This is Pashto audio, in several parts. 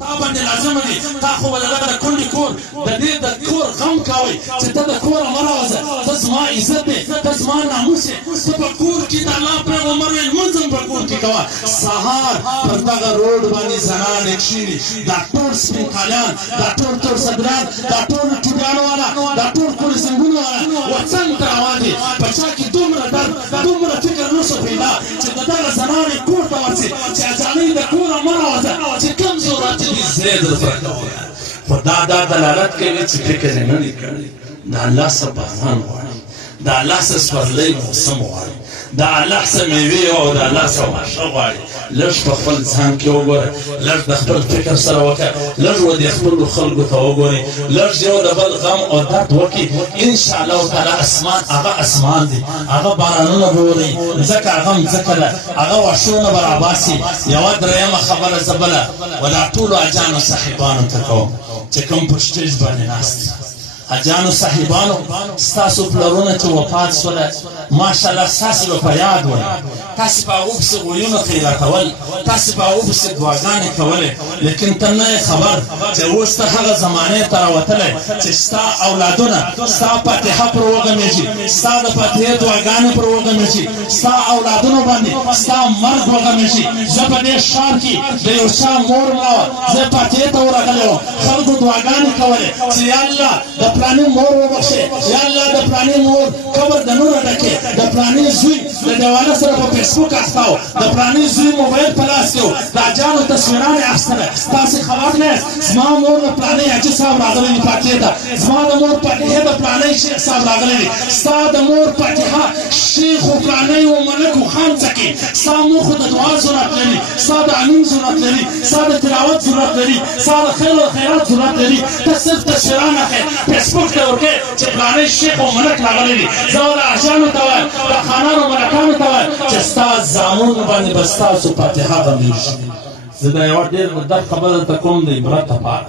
تا باندې لازم دي تا خو ولله د کلي کور د دې د کور غم کوئ چې ته د کوره مه راوځه ته زما عزت دی ته زما ناموس یې ته په کور کې د الله پیغمبر ویل لمونځ هم په کور کې کوه سهار پر دغه روډ باندې زنانې کښېني دا ټول سپین کالیان دا ټول تور صدران دا ټول ټوډیانو والا دا ټول پولیسنګونو والا وڅنګ ته روان دي په چا کې دومره درد دومره فکر نه شو پیدا چې د دغه زنانې کور ته ورځي چې اجانۍ د کوره مه راوځه چې کوم ضرورت زید خو دا دلالت کوي چې فکر یې نه دی کړی د الله څه باران غواړي د الله څه سپرلی موسم غواړي د الله څه میوې او د الله څه واښه غواړي لږ په خپل ځان کې وګوره لږ د خپل فکر سره وکړه لږ ودې خپلو خلکو ته وګورئ لږ یو د بل غم او درد وکړي انشاءالله تعالی اسمان هغه اسمان دی هغه بارانونه به ورئ ځکه هغه مځکه ده هغه واښونه به راباسي یوه درېیمه خبره زه بله و دا ټولو اجانو صاحبانو ته کوم چې کوم په سټیج باندې ناست اجانو صاحبانو ستاسو پلرونه چې وفات شوله ماشاءالله ستاسې به په یاد وی تاسې په هغو پسې غویونه خیراتول تاسې په هغو پسې دعاګانې کولې لیکن ته نه یې خبر چې اوس ته هغه زمانې ته راوتلی چې ستا اولادونه ستا فاتحه پر وغمیږي ستا د فاتحې دعاګانې پر وغمیږي ستا اولادونو باندې ستا مرګ وغمیږي زه په دې ښار کې د یو چا مور مړه وه زه فاتحې ته ورغلی وم خلکو دعاګانې کولې چې یا الله د پلانې مور وبخښې یا الله د پلانې مور قبر د نوره ډکې د پلانې زوی د دیوانه سره په فیسبوک اخته و د پلانې زوی موبایل په لاس کې و د اجانو تصویران یې اخیستله تاسې خبر نه یاست زما مور د پلانې حاجي صاحب راغلی دي فاتحې ته زما د مور فاتحې د پلانې شیخ صاحب راغلی دي ستا د مور فاتحه شیخ و پلانې و ملک و خان څکې ستا مور خو د دعا ضرورت لري ستا د امین ضرورت لري ستا د تلاوت ضرورت لري ستا د خیر و خیرات ضرورت لري ته صرف تصویران اخلې فیسبوک ته ورکې چې پلانې شیخ و ملک راغلی دي زه د احجانو ته وایم د خانانو ملکانو ته وایم چې ستا زامنو باندې به ستاسو فاتحه بندېږي زه دا یوه ډېر مدت خبره درته کوم د عبرت لپاره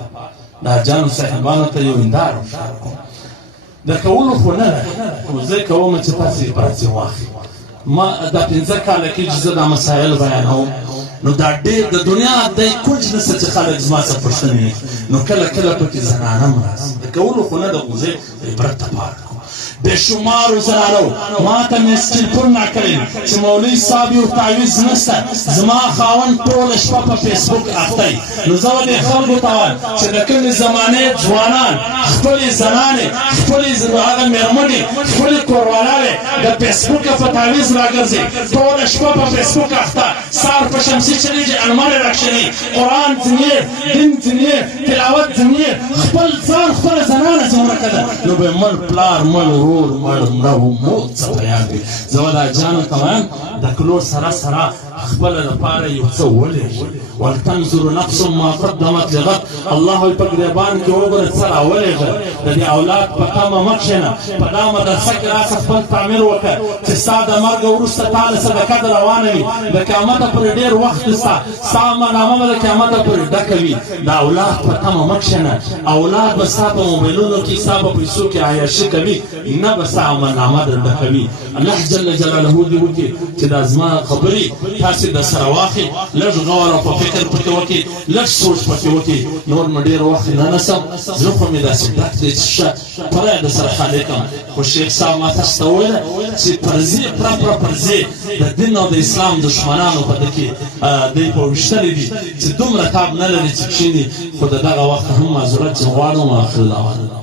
د حاجانو صاحبانو ته یو هنداره ښکاره کوم د کولو خو نه ده خو زه یې کوم چې تاسې عبرت ځې واخلئ ما دا 15 کاله کې چې زه دا مسایل بیانوم نو دا ډېر د دنیا دی کونج نسته چې خلک زما څه پوښتنې نو کله کله پکې زنانه هم راځي د کولو خو نه ده خو زه عبرت لپاره کوم بے شمارو زنانو ما ته مې ټلیفون راکړی چې مولوي صاحب یو تعویض نشته زما خاوند ټوله شپه په فیسبوک اخته وي نو زه به دې خلکو ته وایم چې د کومې زمانې ځوانان خپلې زنانې خپلې هغه مېرمنې خپلې کوروالاوې د فیسبوک په تعویض راګرځي ټوله شپه په فیسبوک اخته سهار په شمسي چلېږي المارې راکښېني قرآن ځینې دین ځینې تلاوت ځینې خپل ځان خپله زنانه جوړه کړه نو به مړ پلار مړ ورور مړ مړه و موت څه په یاد وي زه به دا جانو ته وایم د کلو سره سره خپله لپاره یو څه ولېږي ولتنظر نفس ما قدمت لغد الله وایي په ګریبان کې وګوره څه راولېږه د دې اولاد په تمه مه کښېنه په دا مدرسه کې راشه خپل تعمیر وکړه چې ستا د مرګه وروسته تا له صدقه د روانه وي د قیامته پورې ډېر وخت ستا ستا نامه به د قیامته پورې ډکه وي د اولاد په تمه مه کښېنه اولاد به ستا په موبایلونو کې ستا په پیسو کې عیاشي کوي نه به ستا عملنامه در ډکه وي الله جل جلاله دې وکړي چې دا زما خبرې تاسې د سره واخلئ لږ غور او په فکر پکې وکړئ لږ سوچ پکې وکړئ نور مې ډېر وخت نه نسم زړه خو مې داسې ډک دی چې ښه پره د سره خالقم خو شیخ صاحب ما تاسو ته وویله چې پرزې پوره پرزې د دین او د اسلام دښمنانو په ده کې دوی په ویشتلي دي چې دومره تاب نه لري چې کښېني خو د دغه وخت هم معذورت چې غواړم آخر دعوانا